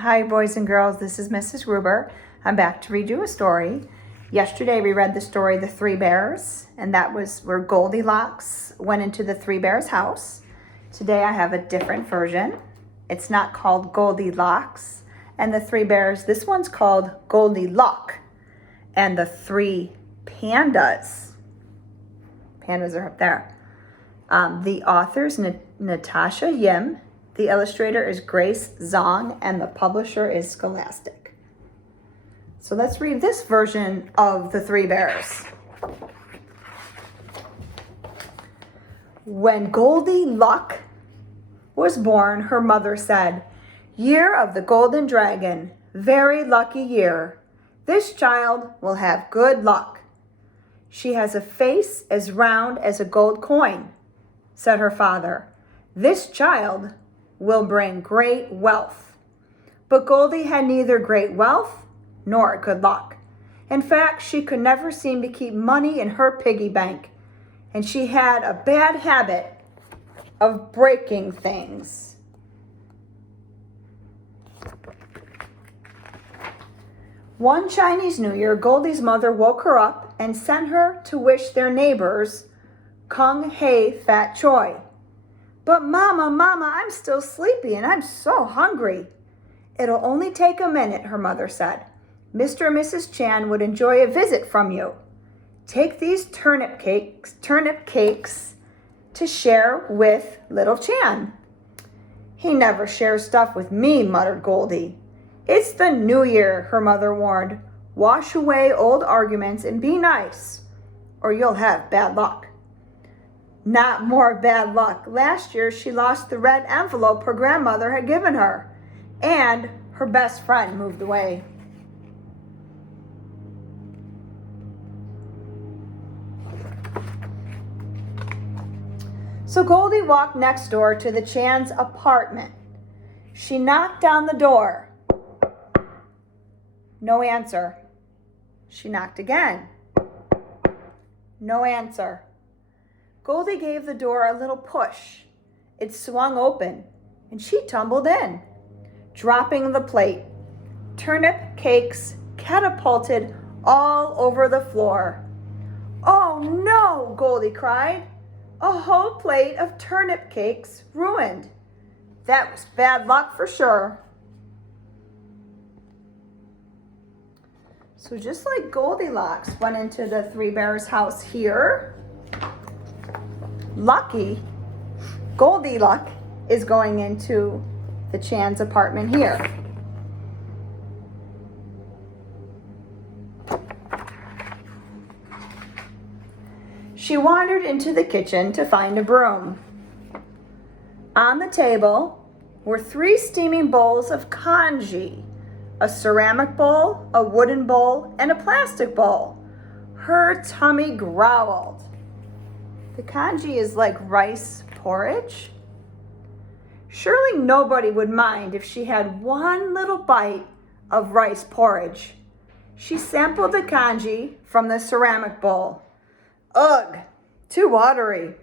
Hi, boys and girls. This is Mrs. Gruber. I'm back to read you a story. Yesterday, we read the story The Three Bears, and that was where Goldilocks went into the Three Bears' house. Today, I have a different version. It's not called Goldilocks and the Three Bears. This one's called Goldylock and the Three Pandas. Pandas are up there. The author's Natasha Yim. The illustrator is Grace Zong, and the publisher is Scholastic. So let's read this version of The Three Bears. When Goldylock was born, her mother said, "Year of the Golden Dragon, very lucky year. This child will have good luck. She has a face as round as a gold coin," said her father. "This child will bring great wealth." But Goldy had neither great wealth nor good luck. In fact, she could never seem to keep money in her piggy bank, and she had a bad habit of breaking things. One Chinese New Year, Goldy's mother woke her up and sent her to wish their neighbors Kung Hei Fat Choi. "But Mama, I'm still sleepy and I'm so hungry." "It'll only take a minute," her mother said. "Mr. and Mrs. Chan would enjoy a visit from you. Take these turnip cakes to share with little Chan." "He never shares stuff with me," muttered Goldy. "It's the New Year," her mother warned. "Wash away old arguments and be nice, or you'll have bad luck." Not more bad luck. Last year, she lost the red envelope her grandmother had given her, and her best friend moved away. So Goldy walked next door to the Chan's apartment. She knocked on the door. No answer. She knocked again. No answer. Goldy gave the door a little push. It swung open, and she tumbled in, dropping the plate. Turnip cakes catapulted all over the floor. "Oh no!" Goldy cried. "A whole plate of turnip cakes ruined. That was bad luck for sure." So just like Goldilocks went into the Three Bears' house here, Goldylock is going into the Chan's apartment here. She wandered into the kitchen to find a broom. On the table were 3 steaming bowls of congee, a ceramic bowl, a wooden bowl, and a plastic bowl. Her tummy growled. The congee is like rice porridge. Surely nobody would mind if she had one little bite of rice porridge. She sampled the congee from the ceramic bowl. Ugh, too watery.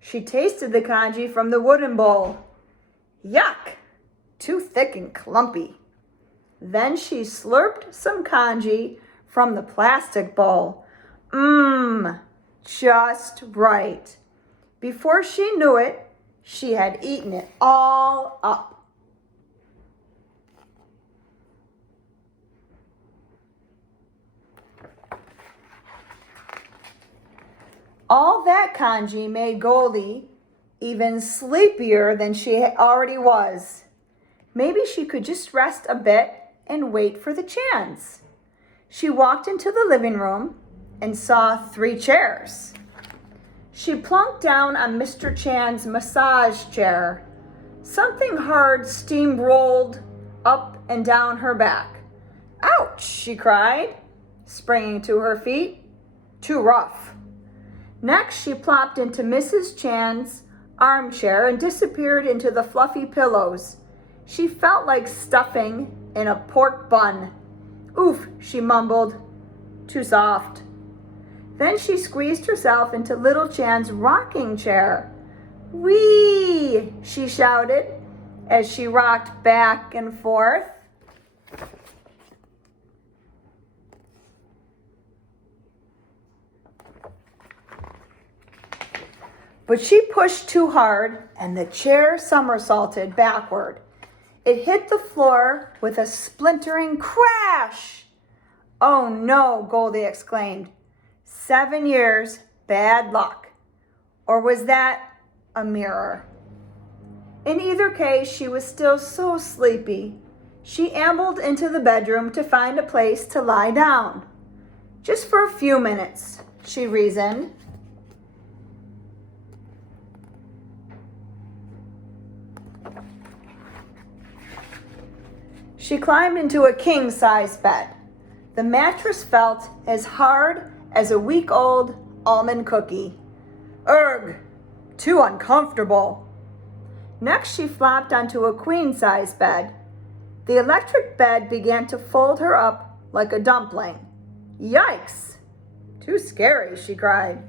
She tasted the congee from the wooden bowl. Yuck, too thick and clumpy. Then she slurped some congee from the plastic bowl. Just right. Before she knew it, she had eaten it all up. All that congee made Goldy even sleepier than she already was. Maybe she could just rest a bit and wait for the Chans. She walked into the living room and saw 3 chairs. She plunked down on Mr. Chan's massage chair. Something hard steamrolled up and down her back. "Ouch!" she cried, springing to her feet. Too rough. Next, she plopped into Mrs. Chan's armchair and disappeared into the fluffy pillows. She felt like stuffing in a pork bun. "Oof," she mumbled. "Too soft." Then she squeezed herself into little Chan's rocking chair. "Whee!" she shouted, as she rocked back and forth. But she pushed too hard and the chair somersaulted backward. It hit the floor with a splintering crash. "Oh no," Goldy exclaimed. 7 years, bad luck. Or was that a mirror? In either case, she was still so sleepy. She ambled into the bedroom to find a place to lie down. Just for a few minutes, she reasoned. She climbed into a king-size bed. The mattress felt as hard as a week-old almond cookie. Ugh, too uncomfortable. Next, she flopped onto a queen-size bed. The electric bed began to fold her up like a dumpling. Yikes! Too scary, she cried.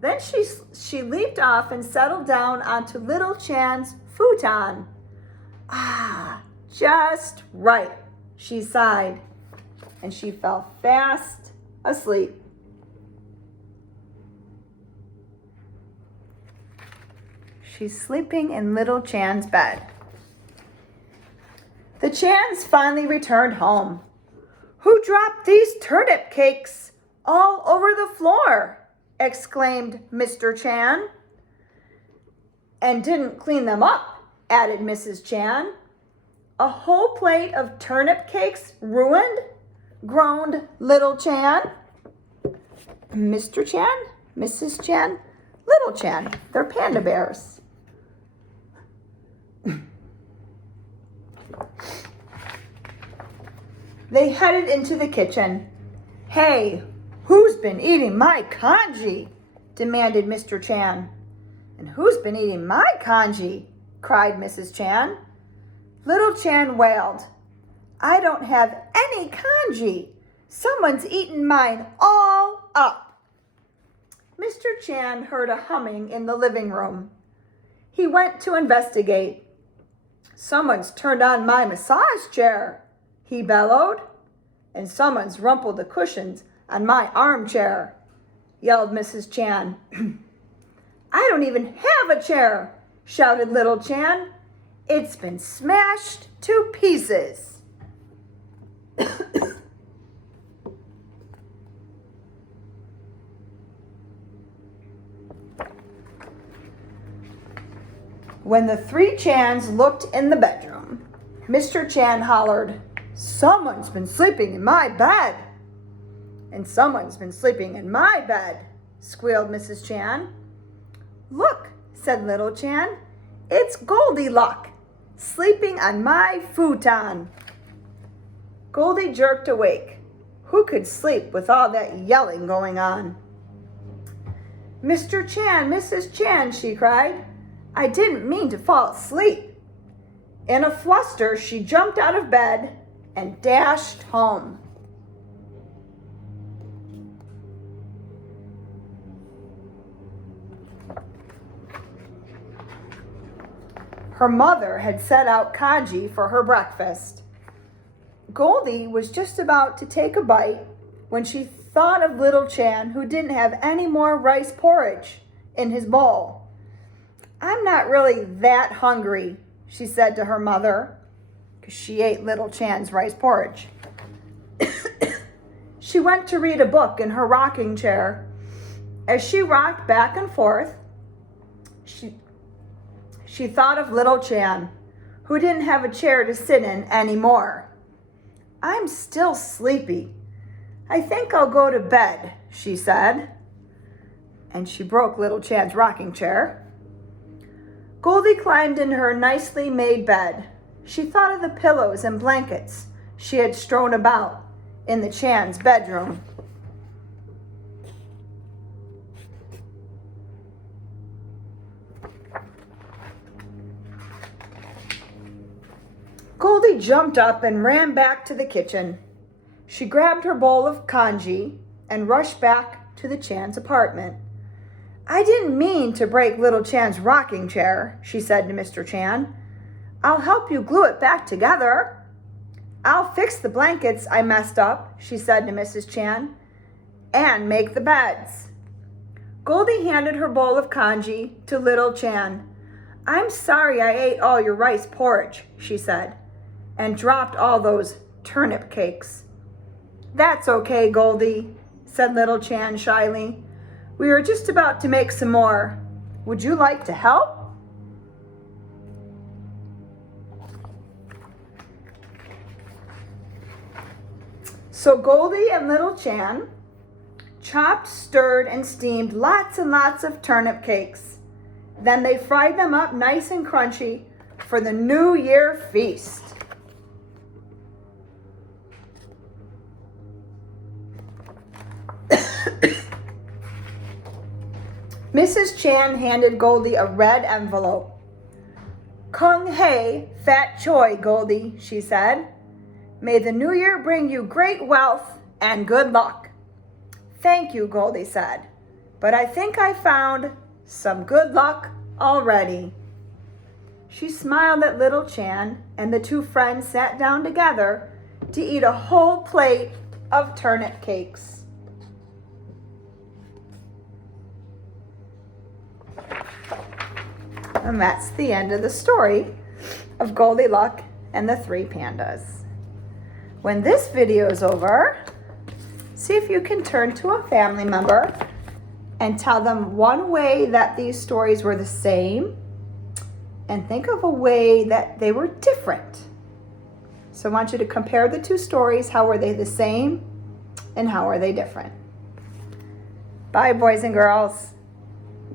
Then she leaped off and settled down onto little Chan's futon. Ah, just right, she sighed, and she fell fast asleep. She's sleeping in little Chan's bed. The Chans finally returned home. "Who dropped these turnip cakes all over the floor?" exclaimed Mr. Chan. "And didn't clean them up," added Mrs. Chan. "A whole plate of turnip cakes ruined?" groaned little Chan. Mr. Chan, Mrs. Chan, little Chan, they're panda bears. They headed into the kitchen. "Hey, who's been eating my congee?" demanded Mr. Chan. "And who's been eating my congee?" cried Mrs. Chan. Little Chan wailed, "I don't have any congee. Someone's eaten mine all up." Mr. Chan heard a humming in the living room. He went to investigate. "Someone's turned on my massage chair," he bellowed. "And someone's rumpled the cushions on my armchair," yelled Mrs. Chan. "I don't even have a chair," shouted little Chan. "It's been smashed to pieces." When the three Chans looked in the bedroom, Mr. Chan hollered, "Someone's been sleeping in my bed." "And someone's been sleeping in my bed," squealed Mrs. Chan. "Look," said little Chan, "it's Goldilocks sleeping on my futon." Goldy jerked awake. Who could sleep with all that yelling going on? "Mr. Chan, Mrs. Chan," she cried, "I didn't mean to fall asleep." In a fluster, she jumped out of bed and dashed home. Her mother had set out congee for her breakfast. Goldy was just about to take a bite when she thought of little Chan, who didn't have any more rice porridge in his bowl. "I'm not really that hungry," she said to her mother, because she ate little Chan's rice porridge. She went to read a book in her rocking chair. As she rocked back and forth, she thought of little Chan, who didn't have a chair to sit in anymore. "I'm still sleepy. I think I'll go to bed," she said. And she broke little Chan's rocking chair. Goldy climbed into her nicely made bed. She thought of the pillows and blankets she had strewn about in the Chan's bedroom. Goldy jumped up and ran back to the kitchen. She grabbed her bowl of congee and rushed back to the Chan's apartment. "I didn't mean to break little Chan's rocking chair," she said to Mr. Chan. I'll help you glue it back together. I'll fix the blankets I messed up, she said to Mrs. Chan, and make the beds. Goldy handed her bowl of congee to Little Chan. I'm sorry I ate all your rice porridge, she said, and dropped all those turnip cakes. That's okay, Goldy, said Little Chan shyly. We were just about to make some more. Would you like to help? So Goldy and Little Chan chopped, stirred, and steamed lots and lots of turnip cakes. Then they fried them up nice and crunchy for the New Year feast. Mrs. Chan handed Goldy a red envelope. Kung hei, fat choi, Goldy, she said. May the new year bring you great wealth and good luck. Thank you, Goldy said, but I think I found some good luck already. She smiled at Little Chan, and the two friends sat down together to eat a whole plate of turnip cakes. And that's the end of the story of Goldilocks and the Three Pandas. When this video is over, see if you can turn to a family member and tell them one way that these stories were the same, and think of a way that they were different. So I want you to compare the two stories. How were they the same and how are they different? Bye, boys and girls.